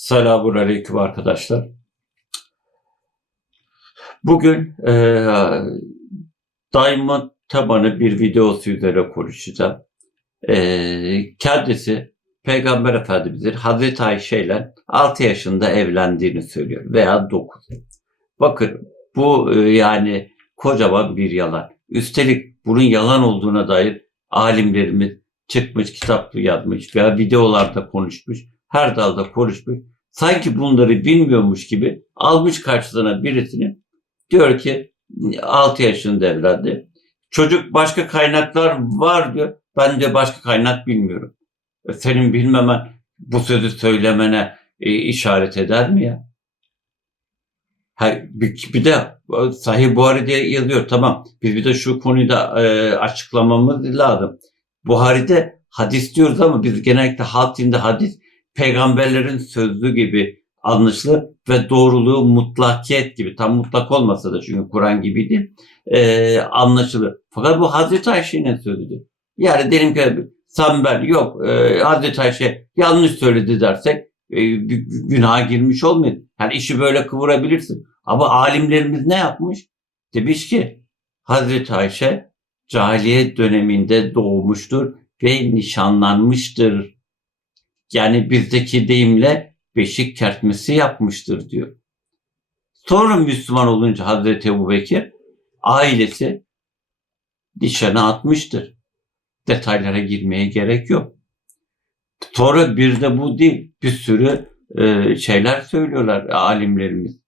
Selamun Aleyküm arkadaşlar. Bugün e, Diamond tabanı bir videosu üzerine konuşacağım. E, kendisi Peygamber Efendimizin Hazreti Ayşe ile 6 yaşında evlendiğini söylüyor veya 9. Bakın bu e, yani kocaman bir yalan. Üstelik bunun yalan olduğuna dair alimlerimiz çıkmış, kitap yazmış veya videolarda konuşmuş, her dalda konuşmuş. Sanki bunları bilmiyormuş gibi almış karşısına birisini diyor ki 6 yaşında evlendi. Çocuk başka kaynaklar var diyor. Ben de başka kaynak bilmiyorum. E, Senin bilmemen bu sözü söylemene e, işaret eder mi ya? Bir, bir de e, Sahih Buhari'de yazıyor tamam. Biz bir de şu konuyu da açıklamamız lazım. Buhari'de hadis diyoruz ama biz genellikle halk dilinde hadis peygamberlerin sözlü gibi anlaşılır ve doğruluğu mutlakiyet gibi tam mutlak olmasa da çünkü Kur'an gibi değil e, anlaşılır. Fakat bu Hazreti Ayşe'nin sözüdür. Yani diyelim ki sen ben yok e, Hazreti Ayşe yanlış söyledi dersek e, günaha girmiş olmayın. Yani işi böyle kıvırabilirsin. Ama alimlerimiz ne yapmış? Demiş ki Hazreti Ayşe cahiliye döneminde doğmuştur ve nişanlanmıştır. Yani bizdeki deyimle beşik kertmesi yapmıştır diyor. Sonra Müslüman olunca Hazreti Ebu Bekir ailesi nişana atmıştır. Detaylara girmeye gerek yok. Sonra bir de bu değil. Bir sürü e, şeyler söylüyorlar alimlerimiz.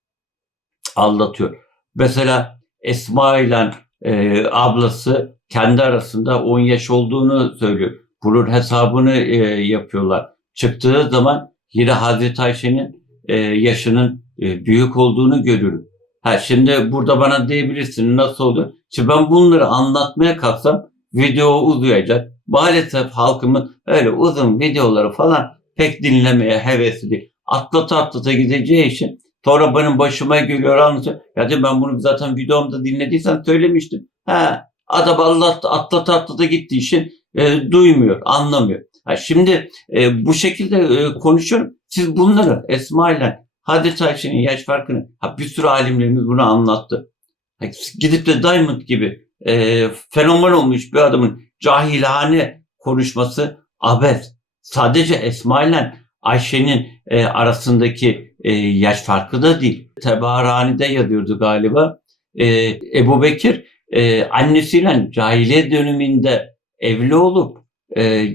Aldatıyor. Mesela Esma ile e, ablası kendi arasında 10 yaş olduğunu söylüyor. Bunun hesabını e, yapıyorlar. Çıktığı zaman yine Hazreti Ayşe'nin e, yaşının e, büyük olduğunu görürüm. Ha şimdi burada bana diyebilirsin nasıl olur? Şimdi ben bunları anlatmaya kalksam video uzayacak. Maalesef halkımın öyle uzun videoları falan pek dinlemeye hevesli değil. Atlata atlata gideceği için sonra benim başıma geliyor anlatıyor. Ya diyorum ben bunu zaten videomda dinlediysen söylemiştim. Ha adam Allah atlata atlata gittiği için e, duymuyor, anlamıyor. Ha, şimdi e, bu şekilde e, konuşuyorum. Siz bunları Esma ile Hazreti Ayşe'nin yaş farkını ha, bir sürü alimlerimiz bunu anlattı. Ha, gidip de Diamond gibi e, fenomen olmuş bir adamın cahilane konuşması abes. Sadece Esma ile Ayşe'nin e, arasındaki e, yaş farkı da değil. Tebarani'de yazıyordu galiba. E, Ebu Bekir e, annesiyle cahiliye döneminde evli olup e,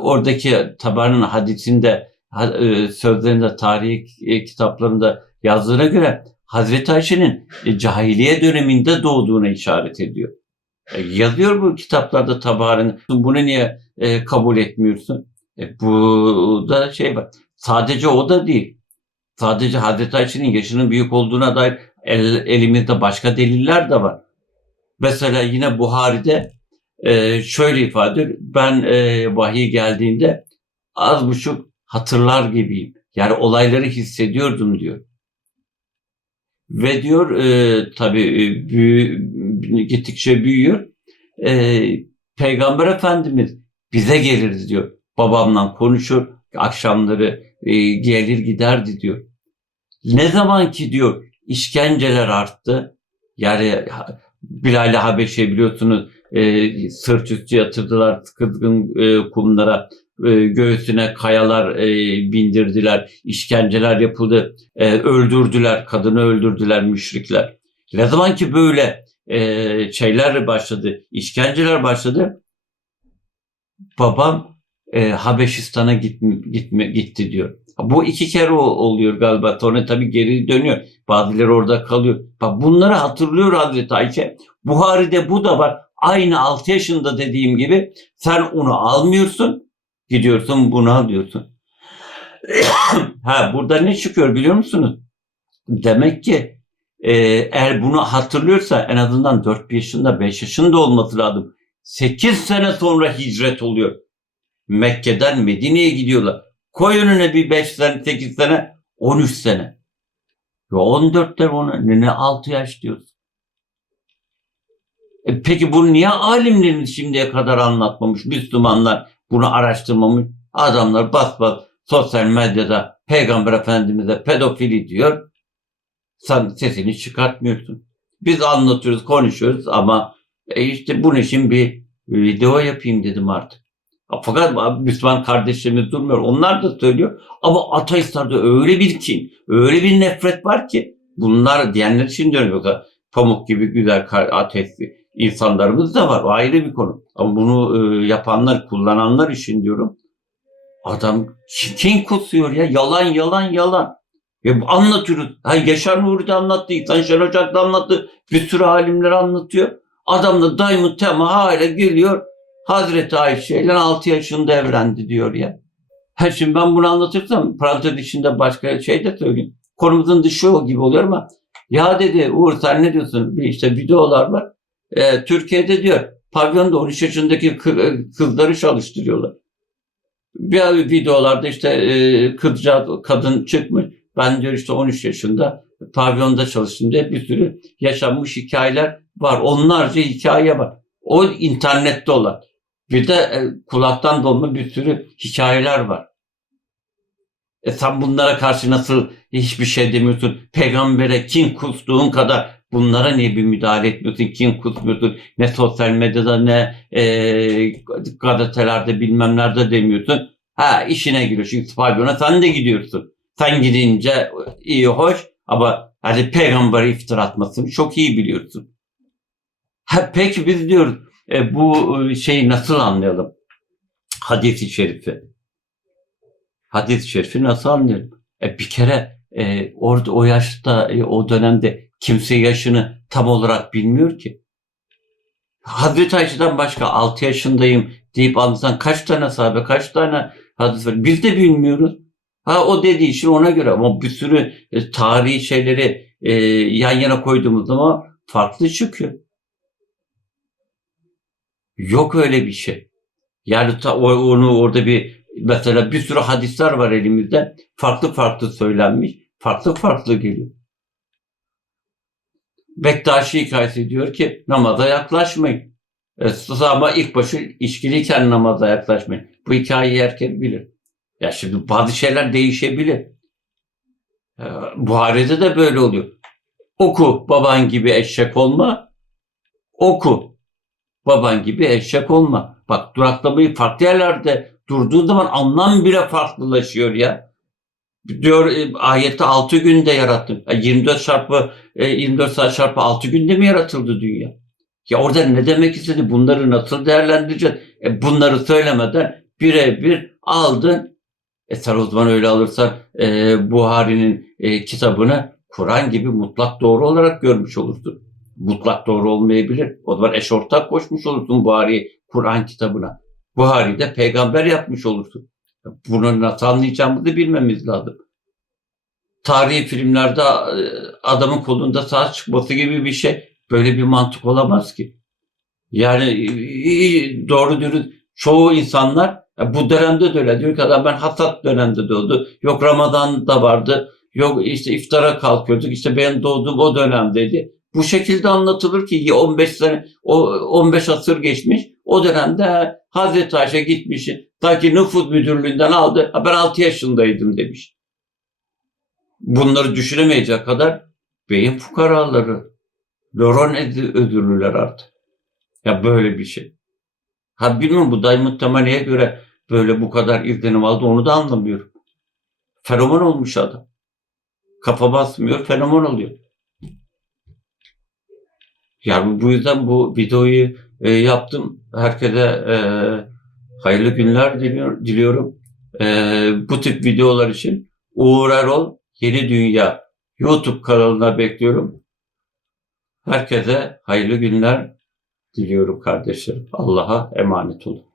oradaki tabanın hadisinde ha- e, sözlerinde tarihi e, kitaplarında yazdığına göre Hazreti Ayşe'nin e, cahiliye döneminde doğduğuna işaret ediyor. Yazıyor bu kitaplarda tabarın. Bunu niye kabul etmiyorsun? Bu da şey var. Sadece o da değil. Sadece Hazreti Ayşe'nin yaşının büyük olduğuna dair el- elimizde başka deliller de var. Mesela yine Buhari'de e, şöyle ifade ediyor. Ben e, vahiy geldiğinde az buçuk hatırlar gibiyim. Yani olayları hissediyordum diyor. Ve diyor e, tabii e, büyü, gittikçe büyüyor. E, Peygamber Efendimiz bize geliriz diyor. Babamla konuşur. Akşamları e, gelir giderdi diyor. Ne zaman ki diyor işkenceler arttı. Yani Bilal-i Habeşe biliyorsunuz e, sırt üstü yatırdılar kızgın e, kumlara e, göğsüne kayalar e, bindirdiler işkenceler yapıldı e, öldürdüler kadını öldürdüler müşrikler ne zaman ki böyle e, şeyler başladı işkenceler başladı babam e, Habeşistan'a gitme, gitme, gitti diyor. Bu iki kere oluyor galiba. Sonra tabii geri dönüyor. Bazıları orada kalıyor. Bak bunları hatırlıyor Hazreti Ayşe. Buhari'de bu da var. Aynı 6 yaşında dediğim gibi sen onu almıyorsun. Gidiyorsun bunu alıyorsun. ha burada ne çıkıyor biliyor musunuz? Demek ki e, eğer bunu hatırlıyorsa en azından 4 yaşında 5 yaşında olması lazım. 8 sene sonra hicret oluyor. Mekke'den Medine'ye gidiyorlar. Koy önüne bir 5 sene, 8 sene, 13 sene. Ya 14'ler ona ne 6 yaş diyorsun. E peki bunu niye alimlerimiz şimdiye kadar anlatmamış? Müslümanlar bunu araştırmamış. Adamlar bas bas sosyal medyada Peygamber Efendimiz'e pedofili diyor. Sen sesini çıkartmıyorsun. Biz anlatıyoruz, konuşuyoruz ama e işte bunun için bir video yapayım dedim artık. Fakat Müslüman kardeşlerimiz durmuyor. Onlar da söylüyor. Ama ateistlerde öyle bir kin, öyle bir nefret var ki bunlar diyenler için diyorum yoksa pamuk gibi güzel ateist insanlarımız da var. O ayrı bir konu. Ama bunu e, yapanlar, kullananlar için diyorum. Adam kin kusuyor ya. Yalan yalan yalan. Ya anlatıyoruz. Ha, Yaşar Nuri de anlattı. İhsan Şen Ocak da anlattı. Bir sürü alimler anlatıyor. Adam da daimut tema hala geliyor. Hazreti Ayşe ile 6 yaşında evlendi diyor ya. Ha şimdi ben bunu anlatırsam parantez içinde başka şey de söyleyeyim. Konumuzun dışı o gibi oluyor ama ya dedi Uğur sen ne diyorsun? Bir işte videolar var. Ee, Türkiye'de diyor pavyonda 13 yaşındaki kı- kızları çalıştırıyorlar. Bir videolarda işte e, kızcağız, kadın çıkmış. Ben diyor işte 13 yaşında pavyonda çalıştım diye bir sürü yaşanmış hikayeler var. Onlarca hikaye var. O internette olan. Bir de e, kulaktan dolma bir sürü hikayeler var. E sen bunlara karşı nasıl hiçbir şey demiyorsun? Peygambere kin kustuğun kadar bunlara niye bir müdahale etmiyorsun? Kin kusmuyorsun. Ne sosyal medyada ne e, gazetelerde bilmem nerede demiyorsun. Ha işine giriyorsun. Çünkü pavyona sen de gidiyorsun. Sen gidince iyi hoş ama hani peygambere iftira atmasını çok iyi biliyorsun. Ha, peki biz diyoruz e, bu e, şeyi nasıl anlayalım? Hadis-i şerifi. Hadis-i şerifi nasıl anlayalım? E, bir kere e, orada o yaşta e, o dönemde kimse yaşını tam olarak bilmiyor ki. Hazreti Ayşe'den başka 6 yaşındayım deyip anlatan kaç tane sahabe kaç tane hadis var. Biz de bilmiyoruz. Ha o dediği için ona göre ama bir sürü e, tarihi şeyleri e, yan yana koyduğumuz zaman farklı çıkıyor. Yok öyle bir şey. Yani ta, onu orada bir mesela bir sürü hadisler var elimizde. Farklı farklı söylenmiş. Farklı farklı geliyor. Bektaşi hikayesi diyor ki namaza yaklaşmayın. E, ama ilk başı içkiliyken namaza yaklaşmayın. Bu hikayeyi herkes bilir. Ya şimdi bazı şeyler değişebilir. E, Buhari'de de böyle oluyor. Oku baban gibi eşek olma. Oku baban gibi eşek olma. Bak duraklamayı farklı yerlerde durduğu zaman anlam bile farklılaşıyor ya. Diyor e, ayette 6 günde yarattım. E, 24 çarpı e, 24 saat çarpı 6 günde mi yaratıldı dünya? Ya orada ne demek istedi? Bunları nasıl değerlendireceğiz? E, bunları söylemeden birebir aldın. E sen öyle alırsan e, Buhari'nin e, kitabını Kur'an gibi mutlak doğru olarak görmüş olursun. Mutlak doğru olmayabilir. O zaman eş ortak koşmuş olursun Buhari Kur'an kitabına. Buhari de peygamber yapmış olursun. Bunu nasıl anlayacağımızı bilmemiz lazım. Tarihi filmlerde e, adamın kolunda saç çıkması gibi bir şey. Böyle bir mantık olamaz ki. Yani e, doğru dürüst çoğu insanlar bu dönemde de öyle diyor ki adam ben hasat dönemde doğdu. Yok Ramazan da vardı. Yok işte iftara kalkıyorduk. İşte ben doğduğum o dönemdeydi. Bu şekilde anlatılır ki 15 sene o 15 asır geçmiş. O dönemde Hazreti Ayşe gitmiş. Sanki nüfus müdürlüğünden aldı. Ben 6 yaşındaydım demiş. Bunları düşünemeyecek kadar beyin fukaraları. Loron ödüllüler artık. Ya böyle bir şey. Ha bilmiyorum bu Diamond Temani'ye göre böyle bu kadar izlenim aldı onu da anlamıyorum. Fenomen olmuş adam. Kafa basmıyor fenomen oluyor. Yani bu yüzden bu videoyu e, yaptım. Herkese e, hayırlı günler diliyor, diliyorum. E, bu tip videolar için Uğur Erol Yeni Dünya YouTube kanalına bekliyorum. Herkese hayırlı günler diliyorum kardeşlerim. Allah'a emanet olun.